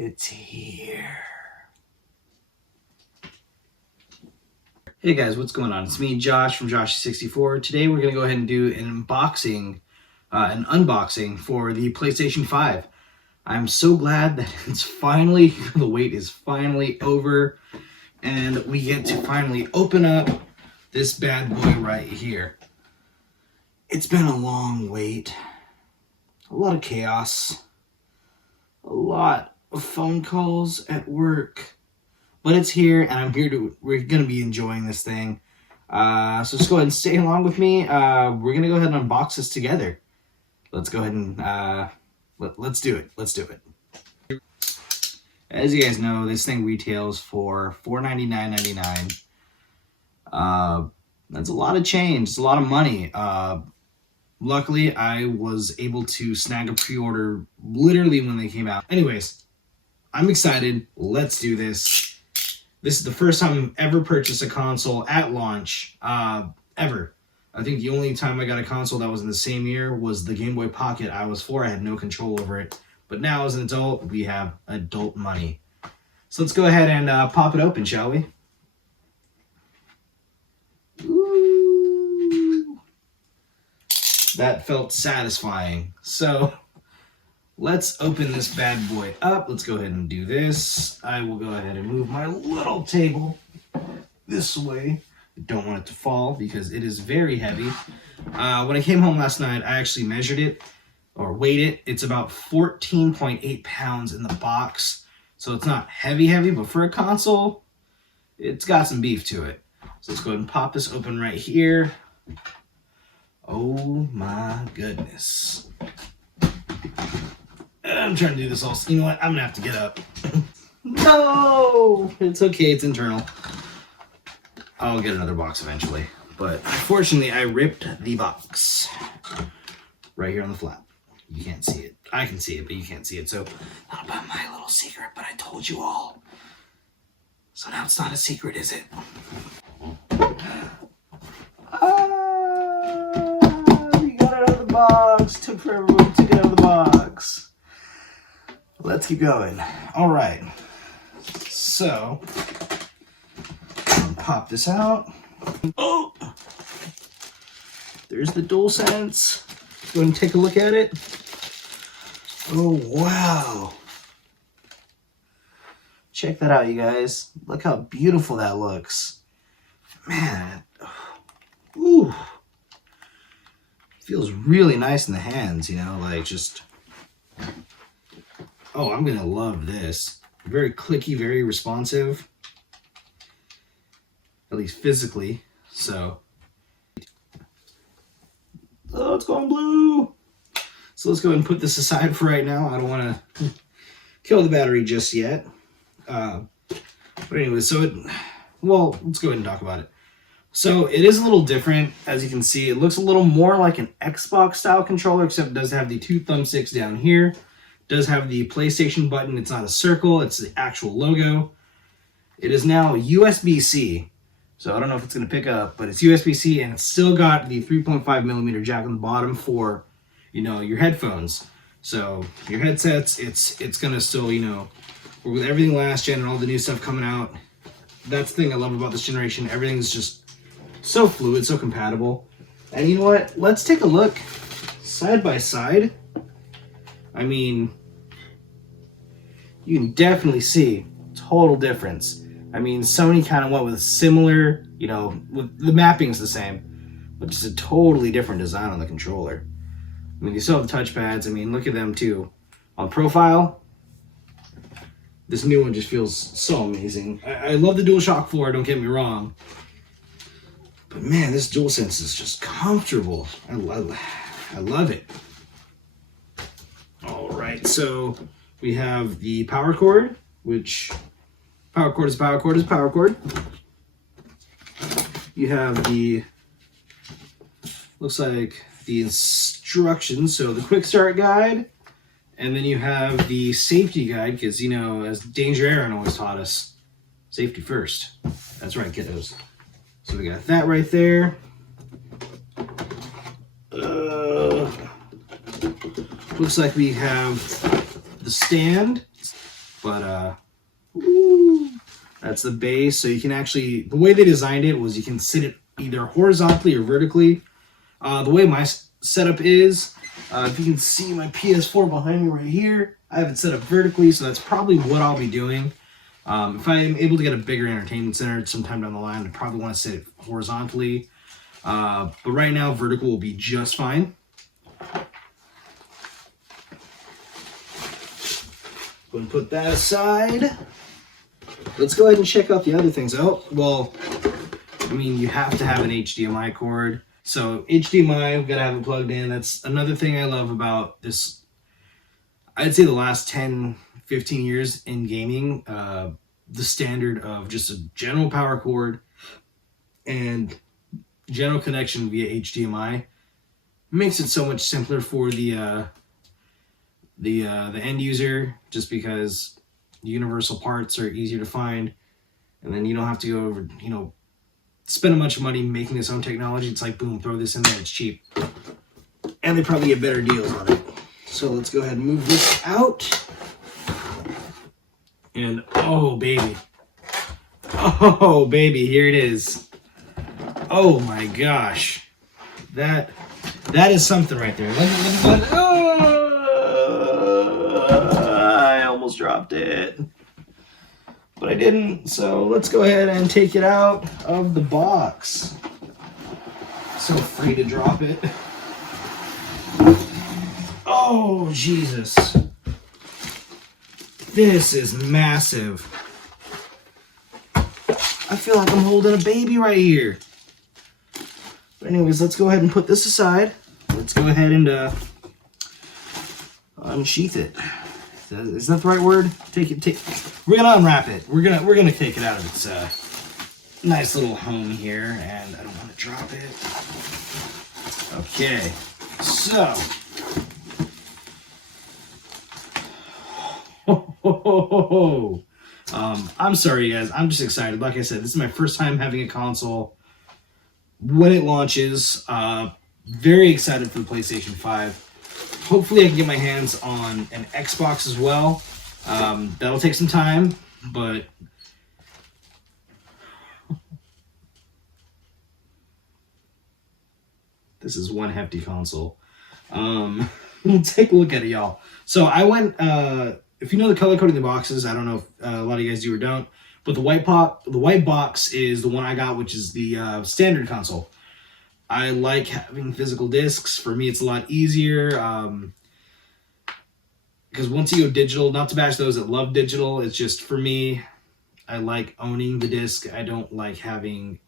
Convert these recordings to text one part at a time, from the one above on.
It's here. Hey guys, what's going on? It's me, Josh from Josh64. Today we're going to go ahead and do an unboxing for the PlayStation 5. I'm so glad that it's finally, the wait is finally over, and we get to finally open up this bad boy right here. It's been a long wait, a lot of chaos, a lot of phone calls at work, but it's here, and we're going to be enjoying this thing. So just go ahead and stay along with me. We're going to go ahead and unbox this together. Let's go ahead and, let's do it. Let's do it. As you guys know, this thing retails for $499.99. That's a lot of change. It's a lot of money. Luckily, I was able to snag a pre-order literally when they came out. Anyways, I'm excited. Let's do this. This is the first time I've ever purchased a console at launch, ever. I think the only time I got a console that was in the same year was the Game Boy Pocket I was 4. I had no control over it. But now as an adult, we have adult money. So let's go ahead and pop it open, shall we? Ooh. That felt satisfying. So let's open this bad boy up. Let's go ahead and do this. I will go ahead and move my little table this way. I don't want it to fall because it is very heavy. When I came home last night, I actually measured it or weighed it. It's about 14.8 pounds in the box. So it's not heavy, but for a console, it's got some beef to it. So let's go ahead and pop this open right here. Oh my goodness. I'm trying to do this all. You know what? I'm gonna have to get up. No! It's okay, it's internal. I'll get another box eventually. But unfortunately, I ripped the box right here on the flap. You can't see it. I can see it, but you can't see it. So, not about my little secret, but I told you all. So now it's not a secret, is it? We got it out of the box. Took forever, but we took it out of the box. Let's keep going. All right. So, pop this out. Oh! There's the DualSense. Go ahead and take a look at it. Oh, wow. Check that out, you guys. Look how beautiful that looks. Man. Ooh. Feels really nice in the hands, you know, like just... Oh, I'm going to love this. Very clicky, very responsive. At least physically. So... Oh, it's going blue. So let's go ahead and put this aside for right now. I don't want to kill the battery just yet. But anyway, let's go ahead and talk about it. So it is a little different. As you can see, it looks a little more like an Xbox style controller, except it does have the 2 thumbsticks down here. It does have the PlayStation button. It's not a circle. It's the actual logo. It is now USB-C. So I don't know if it's going to pick up, but it's USB-C, and it's still got the 3.5mm jack on the bottom for, you know, your headphones. So your headsets, it's going to still, you know, work with everything last gen and all the new stuff coming out. That's the thing I love about this generation. Everything's just so fluid, so compatible. And you know what? Let's take a look side by side. I mean, you can definitely see total difference. I mean, Sony kind of went with similar, you know, with the mapping's the same, but just a totally different design on the controller. I mean, you still have the touchpads. I mean, look at them too. On profile, this new one just feels so amazing. I love the DualShock 4, don't get me wrong. But man, this DualSense is just comfortable. I love it. All right, so we have the power cord, which... Power cord is power cord is power cord. You have the, looks like the instructions, so the quick start guide, and then you have the safety guide, because, you know, as Danger Aaron always taught us, safety first. That's right, kiddos. So we got that right there. Looks like we have the stand. But ooh, that's the base. So you can actually, the way they designed it was you can sit it either horizontally or vertically. The way my setup is, if you can see my PS4 behind me right here, I have it set up vertically, so that's probably what I'll be doing. If I am able to get a bigger entertainment center sometime down the line, I probably want to set it horizontally. But right now, vertical will be just fine. Go and put that aside. Let's go ahead and check out the other things. Oh, well, I mean, you have to have an HDMI cord. So HDMI, we've got to have it plugged in. That's another thing I love about this. I'd say the last 10, 15 years in gaming, the standard of just a general power cord and general connection via HDMI makes it so much simpler for the end user, just because the universal parts are easier to find, and then you don't have to go over, spend a bunch of money making this own technology. It's like, boom, throw this in there, it's cheap. And they probably get better deals on it. So let's go ahead and move this out. And oh baby, here it is. Oh my gosh, that is something right there. I almost dropped it, but I didn't. So let's go ahead and take it out of the box. So free to drop it. Oh Jesus, this is massive. I feel like I'm holding a baby right here. But anyways, let's go ahead and put this aside. Let's go ahead and unsheath it. Is that the right word? We're gonna unwrap it. We're gonna take it out of its nice little home here, and I don't want to drop it. Okay, so I'm sorry, guys. I'm just excited. Like I said, this is my first time having a console when it launches. Very excited for the PlayStation 5. Hopefully I can get my hands on an Xbox as well. That'll take some time, but this is one hefty console. We'll take a look at it, y'all. So I went, if you know the color coding the boxes, I don't know if a lot of you guys do or don't, but the white box is the one I got, which is the standard console. I like having physical discs. For me, it's a lot easier, because once you go digital, not to bash those that love digital, it's just, for me, I like owning the disc. I don't like having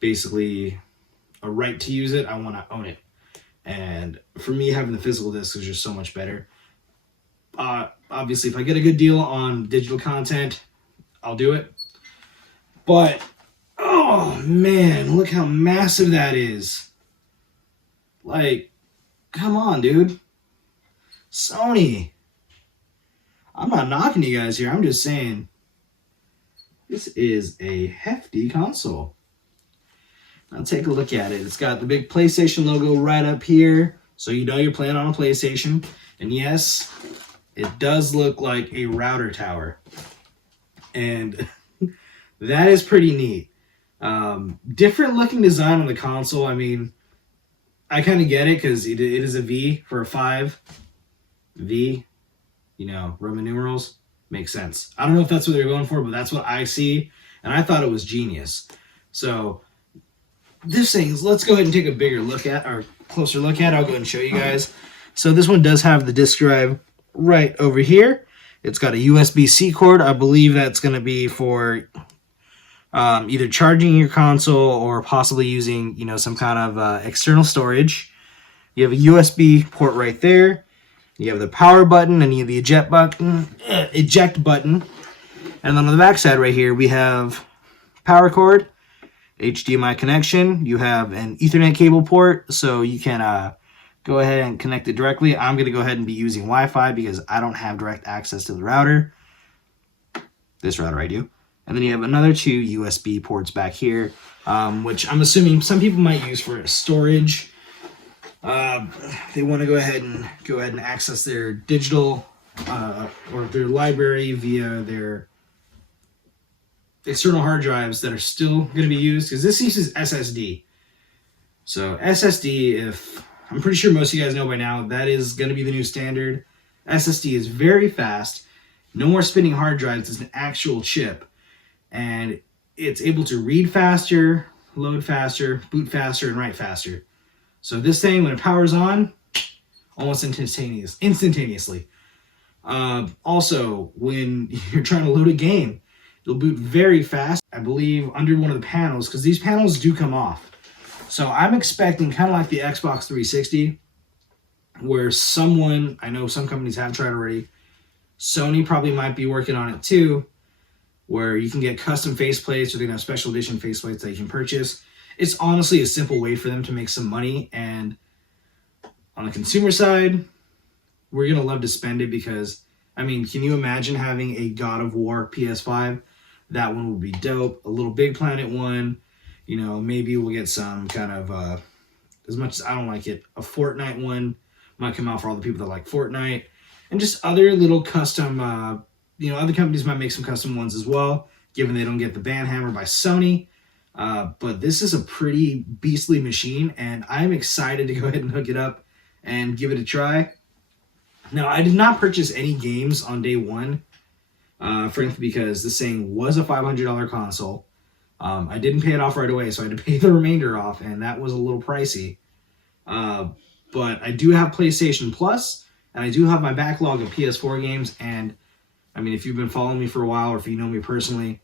basically a right to use it. I want to own it. And for me, having the physical disc is just so much better. Obviously, if I get a good deal on digital content, I'll do it. But, oh man, look how massive that is. Like, come on, dude. Sony. I'm not knocking you guys here. I'm just saying, this is a hefty console. Now take a look at it. It's got the big PlayStation logo right up here, so you know you're playing on a PlayStation. And yes, it does look like a router tower. And that is pretty neat. Different looking design on the console. I mean, I kind of get it because it is a V for a 5. V, Roman numerals. Makes sense. I don't know if that's what they're going for, but that's what I see. And I thought it was genius. So this thing is, let's go ahead and take a bigger look at, or closer look at it. I'll go ahead and show you guys. So this one does have the disk drive right over here. It's got a USB-C cord. I believe that's going to be for either charging your console or possibly using, some kind of external storage. You have a USB port right there. You have the power button, and you have the eject button. And then on the back side right here, we have power cord, HDMI connection. You have an Ethernet cable port, so you can go ahead and connect it directly. I'm going to go ahead and be using Wi-Fi because I don't have direct access to the router. This router I do. And then you have another 2 USB ports back here, which I'm assuming some people might use for storage. They want to go ahead and access their digital or their library via their external hard drives that are still going to be used, because this uses SSD. So SSD, if I'm pretty sure most of you guys know by now, that is going to be the new standard. SSD is very fast. No more spinning hard drives. It's an actual chip. And it's able to read faster, load faster, boot faster, and write faster. So this thing, when it powers on, almost instantaneously. Also, when you're trying to load a game, it'll boot very fast. I believe under one of the panels, because these panels do come off. So I'm expecting kind of like the Xbox 360, where I know some companies have tried already. Sony probably might be working on it too, where you can get custom faceplates, or they have special edition faceplates that you can purchase. It's honestly a simple way for them to make some money, and on the consumer side, we're going to love to spend it because, I mean, can you imagine having a God of War PS5? That one would be dope. A Little Big Planet one. You know, maybe we'll get some kind of, as much as I don't like it, a Fortnite one might come out for all the people that like Fortnite. And just other little custom, other companies might make some custom ones as well, given they don't get the banhammer by Sony. But this is a pretty beastly machine, and I'm excited to go ahead and hook it up and give it a try. Now, I did not purchase any games on day one, frankly, because this thing was a $500 console. I didn't pay it off right away, so I had to pay the remainder off, and that was a little pricey. But I do have PlayStation Plus, and I do have my backlog of PS4 games, and I mean, if you've been following me for a while, or if you know me personally,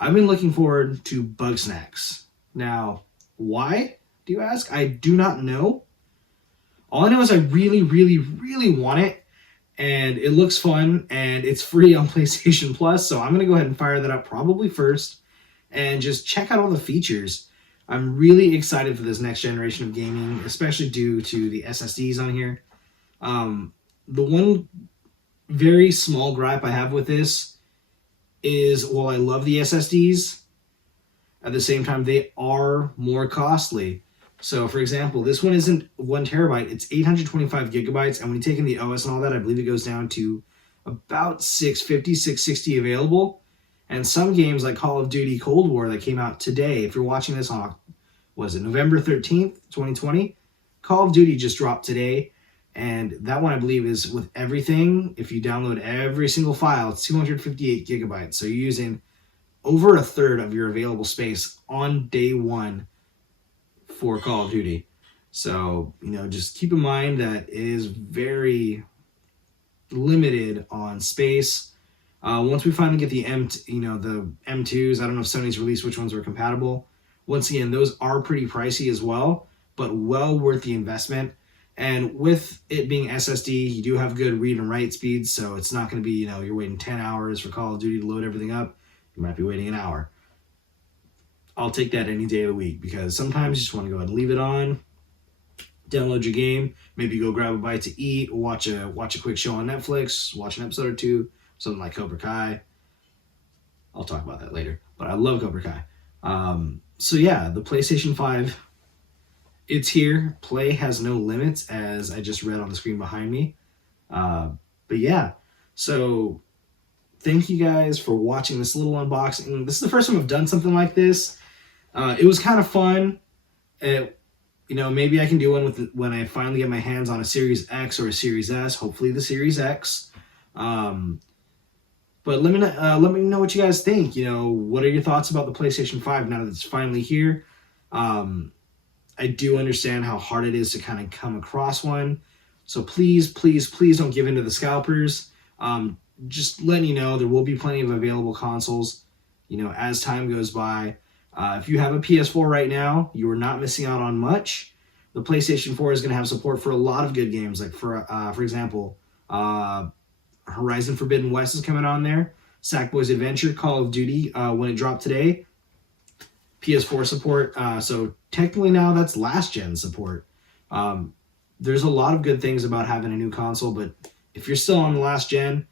I've been looking forward to Bugsnax. Now, why, do you ask? I do not know. All I know is I really, really, really want it, and it looks fun, and it's free on PlayStation Plus, so I'm going to go ahead and fire that up probably first, and just check out all the features. I'm really excited for this next generation of gaming, especially due to the SSDs on here. The one very small gripe I have with this is, while I love the SSDs, at the same time, they are more costly. So, for example, this one isn't 1 terabyte, it's 825 gigabytes, and when you take in the OS and all that, I believe it goes down to about 650, 660 available. And some games like Call of Duty Cold War that came out today, if you're watching this on, November 13th, 2020? Call of Duty just dropped today, and that one I believe is with everything. If you download every single file, it's 258 gigabytes. So you're using over a third of your available space on day one for Call of Duty. So, just keep in mind that it is very limited on space. Once we finally get the the M2s, I don't know if Sony's released which ones were compatible. Once again, those are pretty pricey as well, but well worth the investment. And with it being SSD, you do have good read and write speeds, so it's not going to be, you're waiting 10 hours for Call of Duty to load everything up. You might be waiting an hour. I'll take that any day of the week, because sometimes you just want to go ahead and leave it on, download your game, maybe go grab a bite to eat, watch a quick show on Netflix, watch an episode or two, something like Cobra Kai. I'll talk about that later, but I love Cobra Kai. So yeah, the PlayStation 5, it's here. Play has no limits, as I just read on the screen behind me. But yeah, so thank you guys for watching this little unboxing. This is the first time I've done something like this. It was kind of fun. Maybe I can do one when I finally get my hands on a Series X or a Series S. Hopefully the Series X. But let me know what you guys think. What are your thoughts about the PlayStation 5 now that it's finally here? I do understand how hard it is to kind of come across one. So please, please, please don't give in to the scalpers. Just letting you know, there will be plenty of available consoles, as time goes by. If you have a PS4 right now, you are not missing out on much. The PlayStation 4 is going to have support for a lot of good games. Like, for example, Horizon Forbidden West is coming on there. Sackboy's Adventure, Call of Duty, when it dropped today. PS4 support. So technically now that's last gen support. There's a lot of good things about having a new console, but if you're still on the last gen,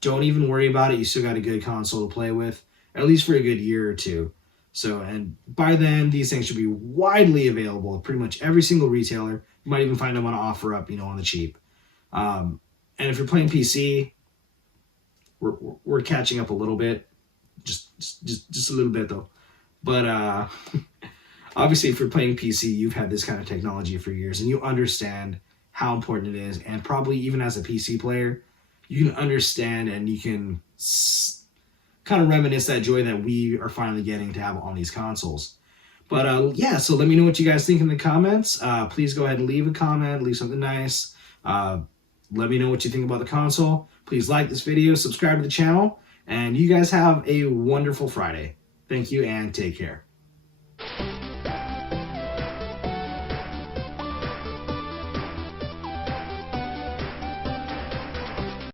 don't even worry about it. You still got a good console to play with, at least for a good year or two. So, and by then, these things should be widely available at pretty much every single retailer. You might even find them on offer up, on the cheap. And if you're playing PC, we're catching up a little bit, just a little bit though. But obviously, if you're playing PC, you've had this kind of technology for years, and you understand how important it is. And probably even as a PC player, you can understand and you can kind of reminisce that joy that we are finally getting to have on these consoles. But yeah, so let me know what you guys think in the comments. Please go ahead and leave a comment, leave something nice. Let me know what you think about the console. Please like this video, subscribe to the channel, and you guys have a wonderful Friday. Thank you and take care.